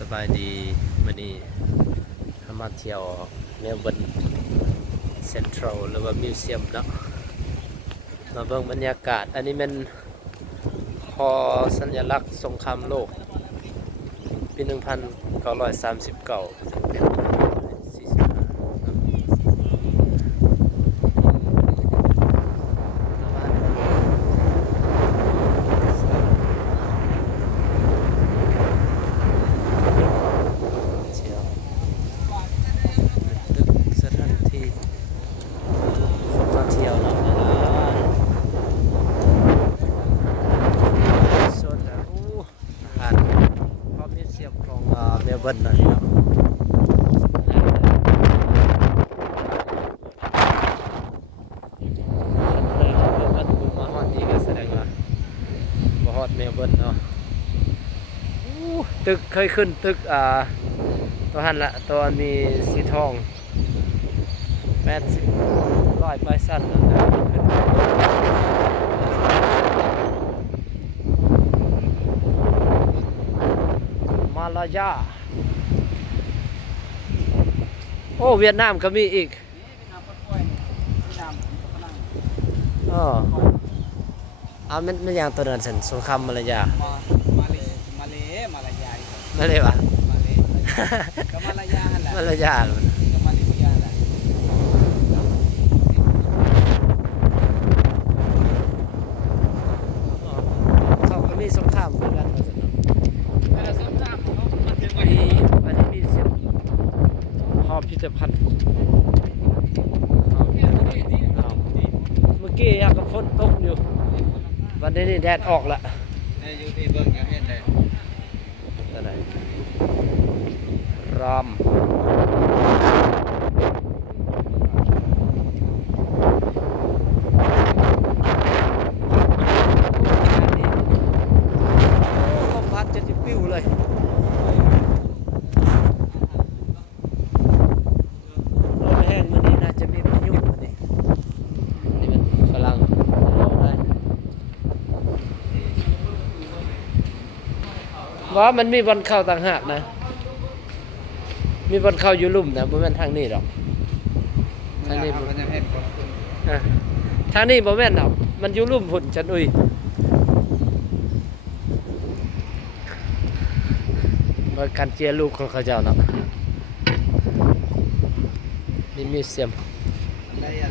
สบายดีมื้อนี้มาเที่ยวเมลเบิร์นเซ็นทรัลหรือว่ามิวเซียมเนาะมาเบิ่งบรรยากาศอันนี้มันหอสัญลักษณ์สงครามโลกปี1939สถานที่คนมาเที่ยวเนาะส่วนอาหารพอมิวเซียมของเมลเบิร์นนั่นเนาะมาฮอดนี่ก็แสดงว่าบ่ฮอดเมลเบิร์นเนาะตึกเคยขึ้นตึกตัวหันละตัวมีสีทอง80 100 ไปสั้นนะมาลายาโอ้เวียดนามก็มีอีกอ๋อมันอย่างตัวนั้นสันสงครามมาลายามาลายาไม่เลยวะ ก็มาลายาแหละ มาลายาก็มาเลเซียแหละเขาก็มีสงครามเหมือนกันนะสัน เวลาสงครามเขามาถึงวัน มี นี้ อันนี้มีเสียงหอพิพิธภัณฑ์เมื่อกี้ยังกับฝนตกอยู่วันนี้นี่แดดออกละ ในยูทูบเบิ้งยังเห็นเลย อะไรรามลมพัดจะปิ้วเลยลมแห้งวันนี้น่าจะมีพายุวันนี้นี่มันฝรั่งว่ามันมีบอลเข้าต่างหากนะมีบอลเข้าอยู่ลุ่มนะบ่แม่นทางนี้หรอกทางนี้บ่ มันยังเห็นคน ทางนี้บ่แม่นหรอกมันอยู่ลุ่มพุ่นฉันอุ้ยบ่การเจียลูกของเขาเจ้าเนาะนี่มิวเซียม ละเอียด